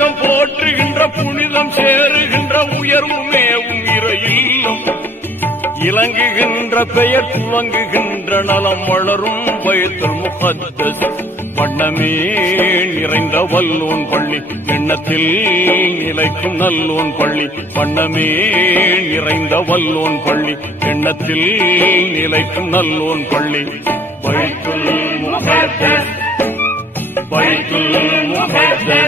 உலகம் போற்றுகின்ற புனிதம் சேருகின்ற உயர்வுமேவும் இறையில்லம் இலங்குகின்ற பெயர் துவங்குகின்ற நலம் வளரும் பைத்துல் முகத்தஸ் வண்ணமே நிறைந்த வல்லோன் பள்ளி எண்ணத்தில் நிலைக்கும் நல்லோன் பள்ளி வண்ணமே நிறைந்த வல்லோன் பள்ளி எண்ணத்தில் நிலைக்கும் நல்லோன் பள்ளி பைத்துல் முகத்தஸ் பைத்துல் முகத்தஸ்